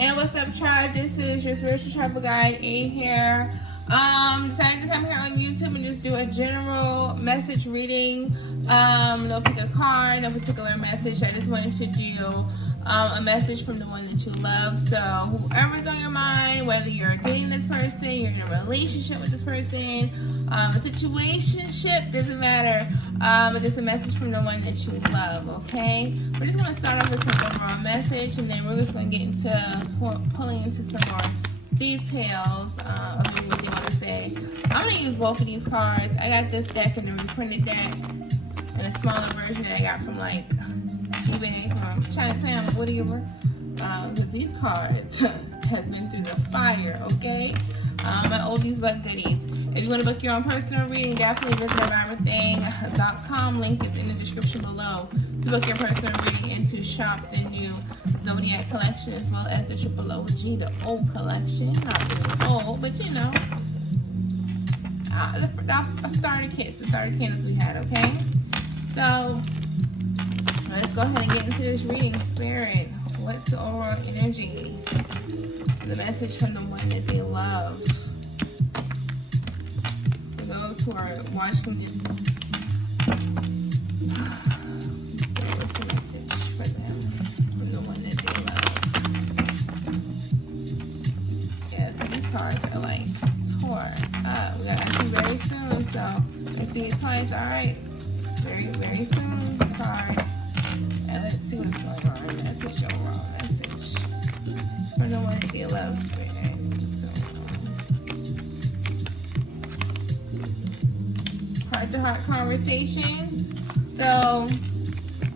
And what's up, tribe? This is your spiritual travel guide, A here. Decided to come here on YouTube and just do a general message reading. No particular card, no particular message. I just wanted to do a message from the one that you love. So whoever's on your mind, whether you're dating this person, you're in a relationship with this person, a situationship, doesn't matter. But it's a message from the one that you love, okay? We're just going to start off with some overall message, and then we're just going to get into pulling into some more details of what you want to say. I'm going to use both of these cards. I got this deck and the reprinted deck, and a smaller version that I got from like eBay, from Chinatown, whatever. Because these cards has been through the fire, okay? My oldies but goodies. If you want to book your own personal reading, definitely visit avibrantthang.com. Link is in the description below to book your personal reading and to shop the new Zodiac collection as well as the Triple OG, the old collection. Not really old, but you know, a starter kit, the starter candles we had, okay? So let's go ahead and get into this reading. Spirit, what's the overall energy? The message from the one that they love. For those who are watching this, what's the message for them? From the one that they love. Yeah, so these cards are like tore up. We got actually very soon, so I see it twice. Alright. Very, very soon card. And let's see what's going on. Message, overall message. For the one that they love, Spirit. Heart-to-heart conversations. So,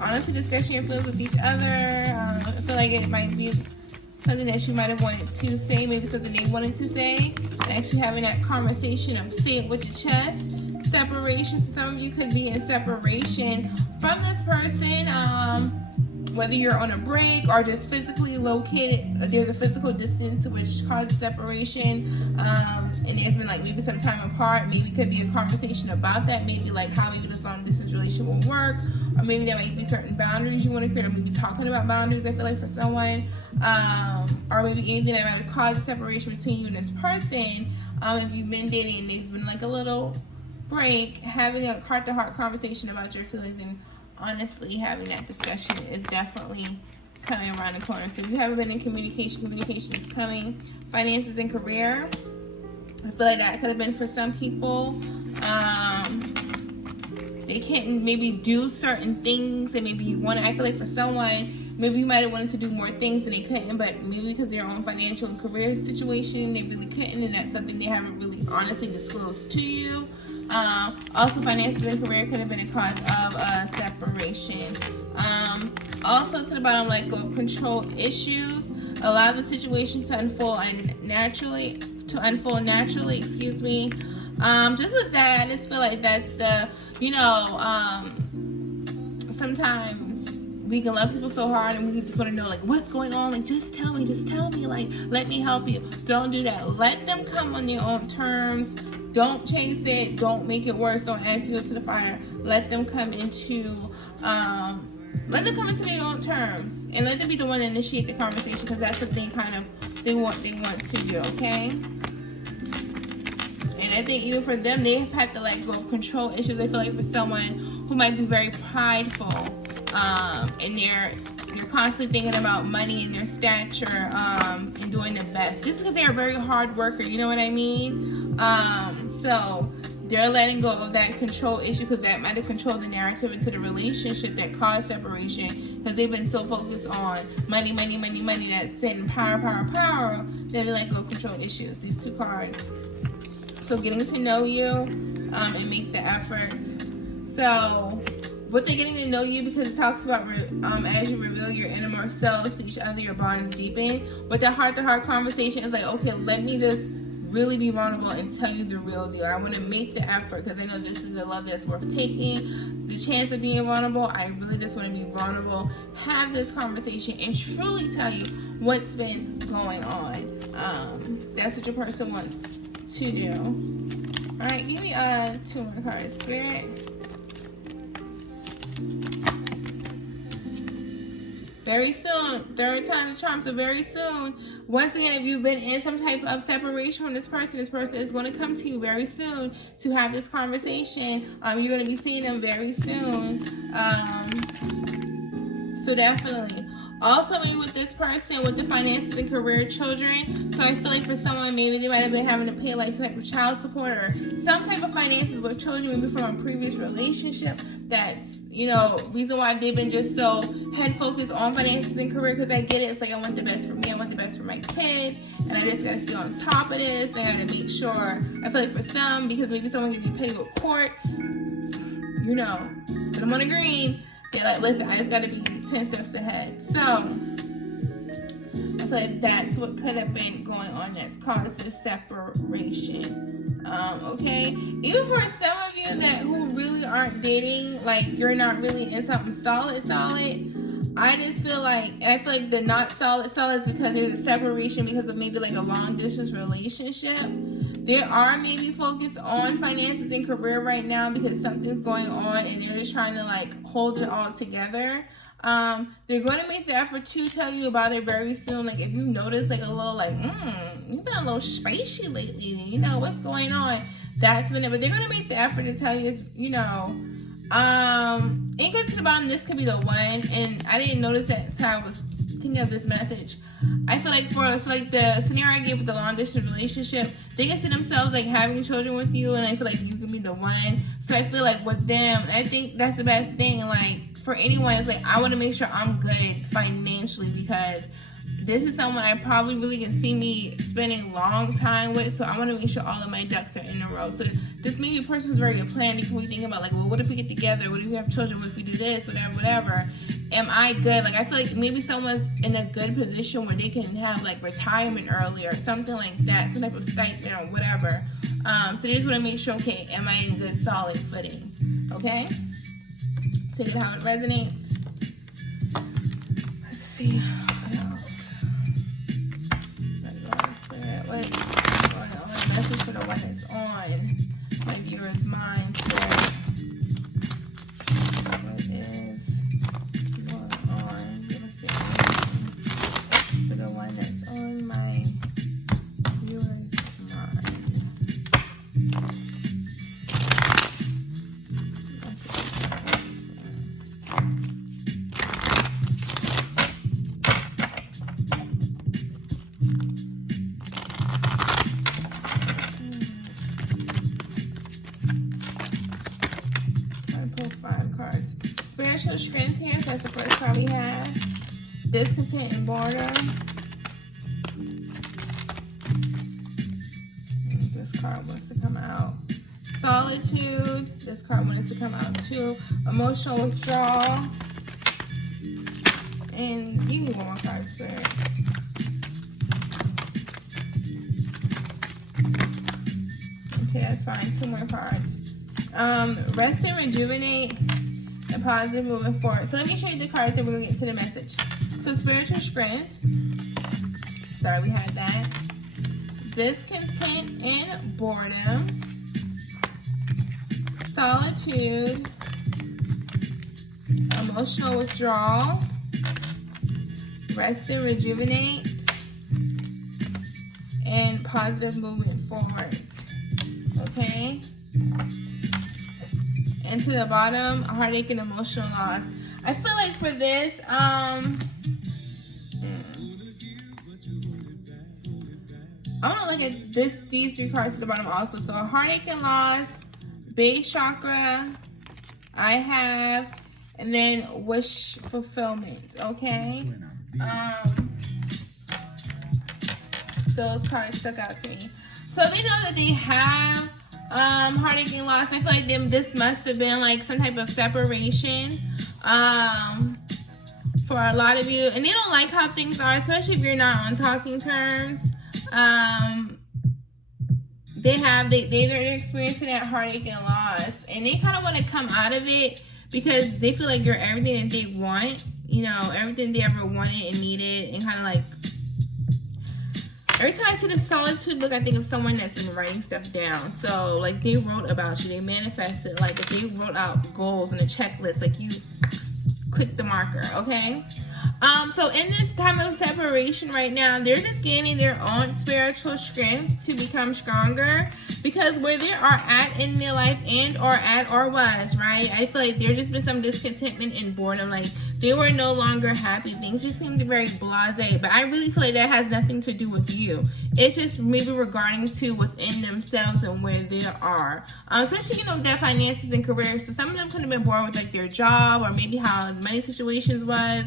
honestly, discussing your feelings with each other. I feel like it might be something that you might have wanted to say, maybe something they wanted to say, and actually having that conversation of say it with your chest. Separation. So some of you could be in separation from this person, whether you're on a break or just physically located. There's a physical distance which causes separation, and there's been like maybe some time apart. Maybe it could be a conversation about that, maybe like how maybe this long distance relationship will work, or maybe there might be certain boundaries you want to create, or maybe talking about boundaries. I feel like for someone, or maybe anything that might have caused separation between you and this person. If you've been dating and there's been like a little break, having a heart-to-heart conversation about your feelings and honestly having that discussion is definitely coming around the corner. So if you haven't been in communication is coming. Finances and career, I feel like that could have been for some people. They can't maybe do certain things that maybe you want to. I feel like for someone, maybe you might have wanted to do more things and they couldn't, but maybe because of their own financial and career situation, they really couldn't, and that's something they haven't really honestly disclosed to you. Also, finances and career could have been a cause of separation. Also, to the bottom, let go of control issues. Allow the situations to unfold naturally. Excuse me. Just with that, I just feel like that's the, sometimes we can love people so hard and we just want to know like what's going on. Like just tell me, like let me help you. Don't do that. Let them come on their own terms. Don't chase it. Don't make it worse. Don't add fuel to the fire. Let them come into their own terms, and let them be the one to initiate the conversation, because that's what they want to do. Okay. And I think even for them, they have had to let go of control issues. I feel like for someone who might be very prideful, and they're constantly thinking about money and their stature, and doing the best, just because they're a very hard worker. You know what I mean? So they're letting go of that control issue, because that might have controlled the narrative into the relationship that caused separation, because they've been so focused on money, that's saying power, that they let go of control issues. These two cards. So getting to know you, and make the effort. So what they're getting to know you, because it talks about as you reveal your inner selves to each other, your bonds deepen. With the heart-to-heart conversation, it's like, okay, let me just really be vulnerable and tell you the real deal. I want to make the effort, because I know this is a love that's worth taking. The chance of being vulnerable, I really just want to be vulnerable, have this conversation, and truly tell you what's been going on. That's what your person wants to do. All right, give me 2 more cards, Spirit. Very soon. Third time's the charm. So very soon. Once again, if you've been in some type of separation from this person is going to come to you very soon to have this conversation. You're going to be seeing them very soon. So definitely. Also, maybe with this person, with the finances and career, children. So I feel like for someone, maybe they might have been having to pay like some type of child support or some type of finances with children, maybe from a previous relationship. That's, you know, reason why they've been just so head focused on finances and career. Because I get it. It's like, I want the best for me. I want the best for my kid. And I just got to stay on top of this. I got to make sure. I feel like for some, because maybe someone can be petty with court, you know, but I'm on the green. They're like, listen, I just got to be 10 steps ahead. So, I feel like that's what could have been going on that's caused this separation. Okay? Even for some of you that who really aren't dating, like, you're not really in something solid, I just feel like, and I feel like the not solid is because there's a separation because of maybe like a long distance relationship. They are maybe focused on finances and career right now because something's going on and they're just trying to like hold it all together. They're going to make the effort to tell you about it very soon. Like if you notice like a little like, you've been a little spicy lately, you know, what's going on? That's been it. But they're going to make the effort to tell you, you know, and get to the bottom, this could be the one. And I didn't notice that until I was thinking of this message. I feel like for us, like the scenario I gave with the long distance relationship, they can see themselves like having children with you, and I feel like you can be the one. So I feel like with them, I think that's the best thing. Like for anyone, it's like I want to make sure I'm good financially because this is someone I probably really can see me spending long time with. So I want to make sure all of my ducks are in a row. So this maybe a person who's very a plan. Can we think about like, well, what if we get together? What if we have children? What if we do this? Whatever. Am I good? Like I feel like maybe someone's in a good position where they can have like retirement early or something like that, some type of stipend or whatever. So they just want to make sure, okay, am I in good solid footing? Okay? Take it how it resonates. Let's see. What else? What's going on? Message for the one that's on my viewer's mind today. What is going on? Give us for the one that's on my viewer's mind. Spiritual strength here, so that's the first card we have. Discontent and boredom. This card wants to come out. Solitude. This card wanted to come out too. Emotional withdrawal. And give me one more card, Spirit. Okay, that's fine. Two more cards. Rest and rejuvenate. And positive moving forward. So let me show you the cards and we're going to get into the message. So spiritual strength. Sorry, we had that. Discontent and boredom. Solitude. Emotional withdrawal. Rest and rejuvenate. And positive movement forward. Okay? And to the bottom, heartache and emotional loss. I feel like for this, I want to look at these three cards to the bottom also. So heartache and loss, base chakra, I have, and then wish fulfillment. Okay. Those cards stuck out to me. So they know that they have heartache and loss. I feel like this must have been like some type of separation for a lot of you, and they don't like how things are, especially if you're not on talking terms. They're experiencing that heartache and loss, and they kind of want to come out of it because they feel like you're everything that they want, you know, everything they ever wanted and needed, and kind of like every time I see the solitude look, I think of someone that's been writing stuff down. So, like, they wrote about you. They manifested. Like, if they wrote out goals and a checklist, like, you click the marker, okay? So in this time of separation right now, they're just gaining their own spiritual strength to become stronger, because where they are at in their life or was, right? I feel like there just been some discontentment and boredom. Like they were no longer happy. Things just seemed very blasé. But I really feel like that has nothing to do with you. It's just maybe regarding to within themselves and where they are. Especially, with their finances and careers. So some of them could have been bored with like their job, or maybe how money situations was.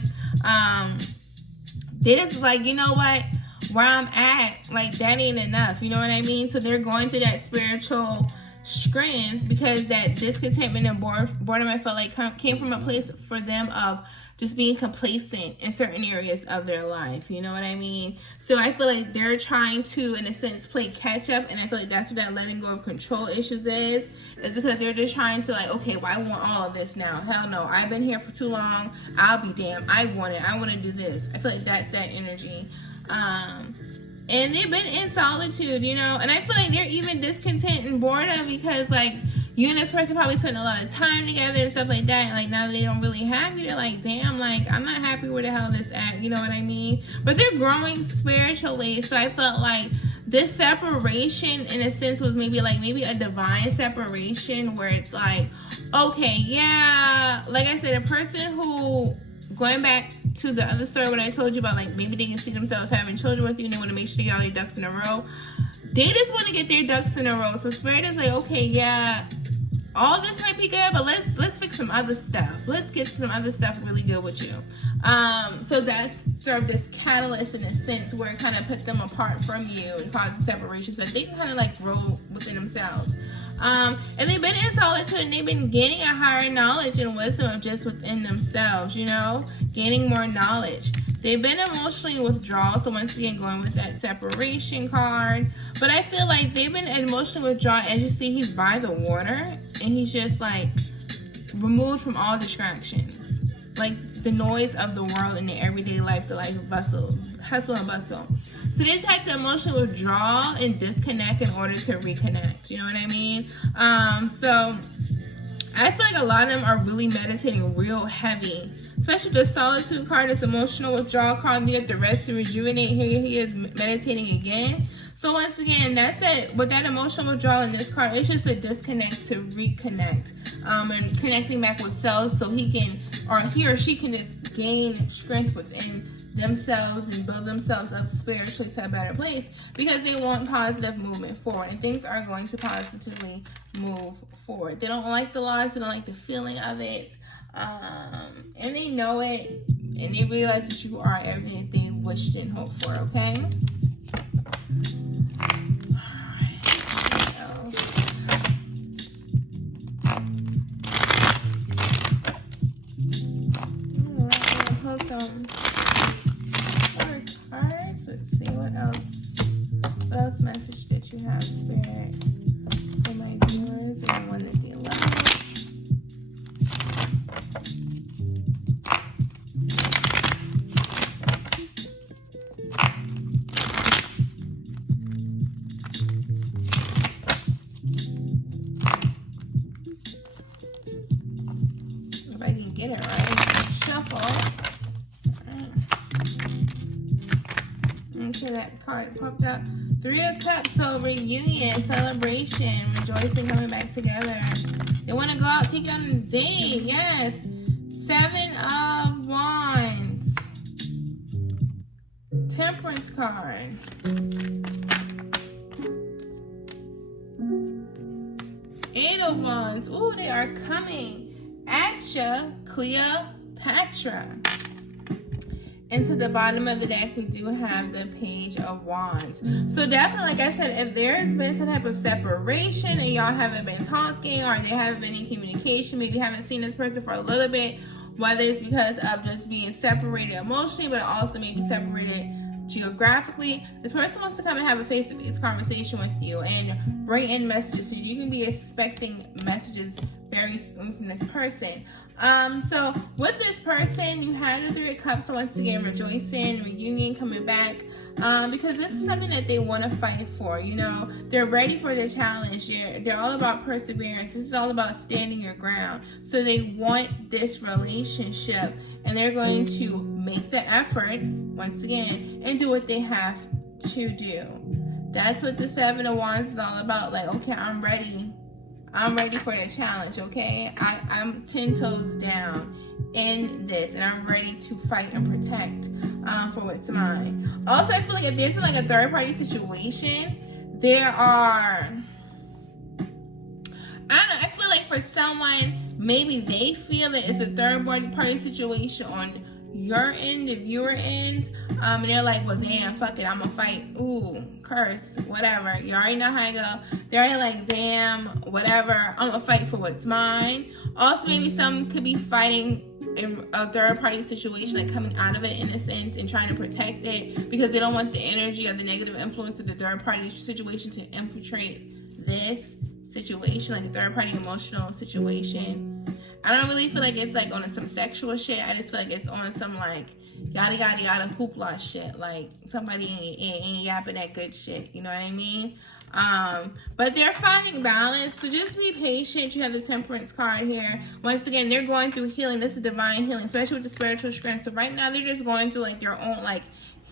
They just like, you know what? Where I'm at, like that ain't enough. You know what I mean? So they're going through that spiritual strength because that discontentment and boredom, I felt like came from a place for them of just being complacent in certain areas of their life. You know what I mean? So I feel like they're trying to, in a sense, play catch up, and I feel like that's what that letting go of control issues is because they're just trying to like, okay, well, I want all of this now. Hell no, I've been here for too long. I'll be damned. I want it. I want to do this. I feel like that's that energy. And they've been in solitude, and I feel like they're even discontent and boredom because like you and this person probably spent a lot of time together and stuff like that, and like now that they don't really have you, they're like, damn, like I'm not happy where the hell this at, you know what I mean? But they're growing spiritually, so I felt like this separation in a sense was maybe a divine separation where it's like, okay, yeah, like I said, a person who, going back to the other story when I told you about like maybe they can see themselves having children with you and they want to make sure they got all their ducks in a row. They just want to get their ducks in a row. So Spirit is like, okay, yeah, all this might be good, but let's fix some other stuff. Let's get some other stuff really good with you. So that's sort of this catalyst in a sense where it kind of put them apart from you and caused separation so that they can kind of like grow within themselves. And they've been in solitude and they've been gaining a higher knowledge and wisdom of just within themselves, gaining more knowledge. They've been emotionally withdrawal, so once again going with that separation card. But I feel like they've been emotionally withdrawn. As you see, he's by the water and he's just like removed from all distractions, like the noise of the world and the everyday life, the life of hustle and bustle. So they just had to emotionally withdraw and disconnect in order to reconnect. You know what I mean? So I feel like a lot of them are really meditating real heavy, especially the solitude card, this emotional withdrawal card. You have to rest and rejuvenate. Here he is meditating again. So once again, that's it. With that emotional withdrawal in this card, it's just a disconnect to reconnect, and connecting back with self so he can, or he or she can just gain strength within themselves and build themselves up spiritually to a better place because they want positive movement forward and things are going to positively move forward. They don't like the loss, they don't like the feeling of it, and they know it and they realize that you are everything that they wished and hoped for, okay? Some other cards. Let's see what else message did you have, Spirit, for my viewers and the one that they love. If I can get it right, shuffle. Okay, that card popped up. 3 of Cups, so reunion, celebration, rejoicing, coming back together. They want to go out, take you on a date. Yes. 7 of Wands. Temperance card. 8 of Wands. Ooh, they are coming at ya, Cleopatra. And to the bottom of the deck, we do have the Page of Wands. So definitely, like I said, if there's been some type of separation and y'all haven't been talking or there haven't been any communication, maybe you haven't seen this person for a little bit, whether it's because of just being separated emotionally, but also maybe separated geographically, this person wants to come and have a face-to-face conversation with you and bring in messages. So you can be expecting messages very soon from this person. So with this person, you had the 3 of Cups. So once again, rejoicing, reunion, coming back, because this is something that they want to fight for. They're ready for the challenge. They're all about perseverance. This is all about standing your ground. So they want this relationship and they're going to make the effort, once again, and do what they have to do. That's what the Seven of Wands is all about. Like, okay, I'm ready. I'm ready for the challenge, okay? I'm 10 toes down in this, and I'm ready to fight and protect for what's mine. Also, I feel like if there's been like a third-party situation, there are, I don't know, I feel like for someone, maybe they feel that it's a third-party situation on your end, the viewer end, and they're like, well, damn, fuck it, I'm gonna fight, ooh, curse, whatever, you already know how I go. They're like, damn, whatever, I'm gonna fight for what's mine. Also, maybe some could be fighting in a third-party situation, like coming out of it in a sense and trying to protect it because they don't want the energy or the negative influence of the third-party situation to infiltrate this situation, like a third-party emotional situation. I don't really feel like it's like on some sexual shit. I just feel like it's on some like yada yada yada hoopla shit. Like somebody ain't yapping that good shit. You know what I mean? But they're finding balance. So just be patient. You have the Temperance card here. Once again, they're going through healing. This is divine healing, especially with the spiritual strength. So right now they're just going through like their own like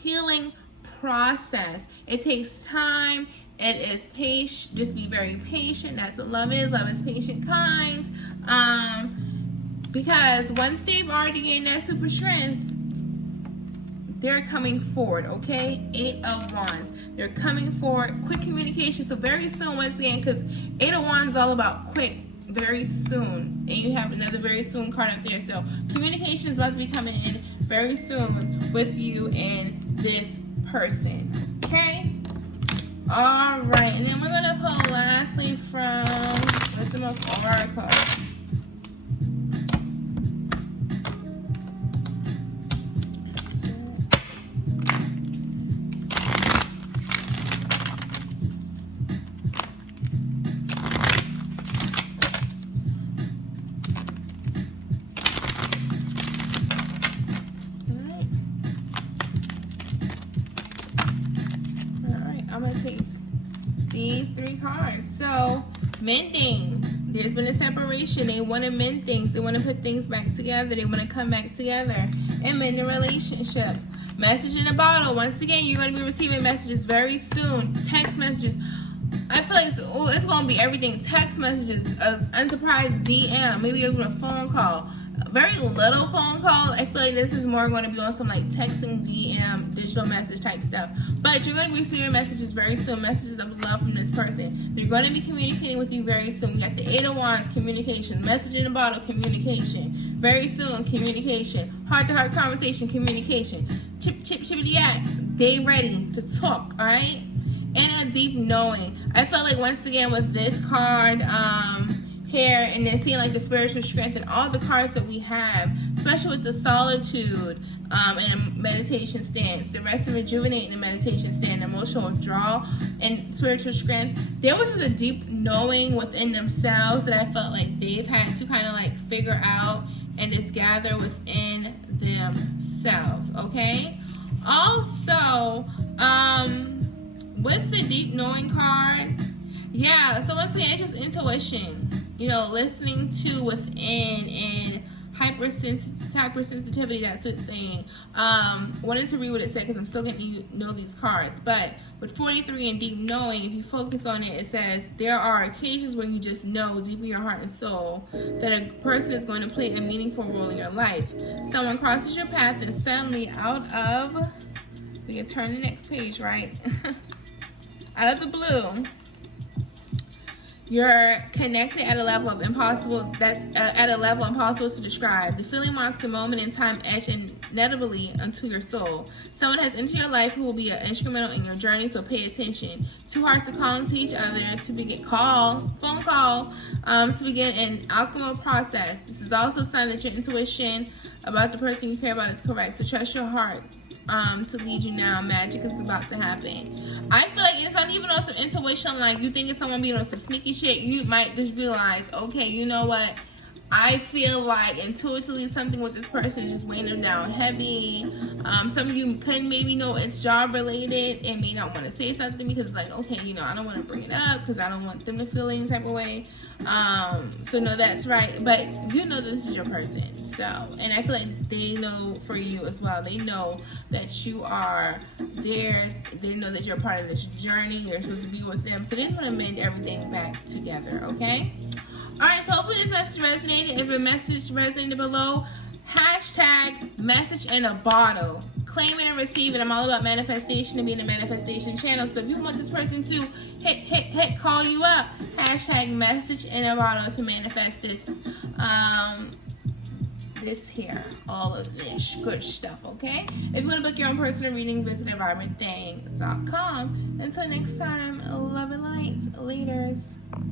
healing process. It takes time. It is patient. Just be very patient. That's what love is. Love is patient, kind. Because once they've already gained that super strength, they're coming forward, okay? 8 of Wands. They're coming forward. Quick communication. So very soon, once again, because 8 of Wands is all about quick, very soon. And you have another very soon card up there. So communication is about to be coming in very soon with you and this person, okay? All right. And then we're going to pull lastly from Wisdom of Oracle. I'm going to take these 3 cards. So, mending. There's been a separation. They want to mend things. They want to put things back together. They want to come back together and mend the relationship. Message in a bottle. Once again, you're going to be receiving messages very soon. Text messages. I feel like it's going to be everything. Text messages, unsurprised DM, maybe even a phone call. Very little phone call. I feel like this is more going to be on some like texting, DM, digital message type stuff. But you're going to be receiving messages very soon. Messages of love from this person. They're going to be communicating with you very soon. We got the 8 of Wands, communication. Message in a bottle, communication. Very soon, communication. Heart-to-heart conversation, communication. Chippity yak. They ready to talk, all right? And a deep knowing. I felt like once again with this card, here, and then seeing like the spiritual strength and all the cards that we have, especially with the solitude and a meditation stance, the rest and rejuvenate in a meditation stance, emotional withdrawal and spiritual strength. There was just a deep knowing within themselves that I felt like they've had to kind of like figure out and just gather within themselves, okay? Also, with the deep knowing card, yeah, so once again, it's just intuition. You know, listening to within and hypersensitivity, that's what it's saying. Wanted to read what it said because I'm still getting to know these cards. But with 43 and deep knowing, if you focus on it, it says, there are occasions where you just know deep in your heart and soul that a person is going to play a meaningful role in your life. Someone crosses your path and suddenly out of, we can turn the next page, right? Out of the blue, you're connected at a level of impossible, that's at a level impossible to describe. The feeling marks a moment in time etched inevitably onto your soul. Someone has entered your life who will be instrumental in your journey, so pay attention. 2 hearts are calling to each other to begin phone call to begin an alchemical process. This is also a sign that your intuition about the person you care about is correct. So trust your heart to lead you now. Magic is about to happen. I feel like it's not even on some intuition, like you think it's someone being on some sneaky shit. You might just realize, okay, you know what? I feel like intuitively something with this person is just weighing them down heavy. Some of you could maybe know it's job related and may not want to say something because it's like, okay, you know, I don't want to bring it up because I don't want them to feel any type of way. So no, that's right. But you know this is your person. So, and I feel like they know for you as well. They know that you are theirs. They know that you're part of this journey. You're supposed to be with them. So they just want to mend everything back together, okay? Alright, so hopefully this message resonated. If a message resonated below, hashtag message in a bottle. Claim it and receive it. I'm all about manifestation and being a manifestation channel. So if you want this person to call you up, hashtag message in a bottle to manifest this this here, all of this good stuff, okay? If you want to book your own personal reading, visit avibrantthang.com. Until next time, love and light. Laters.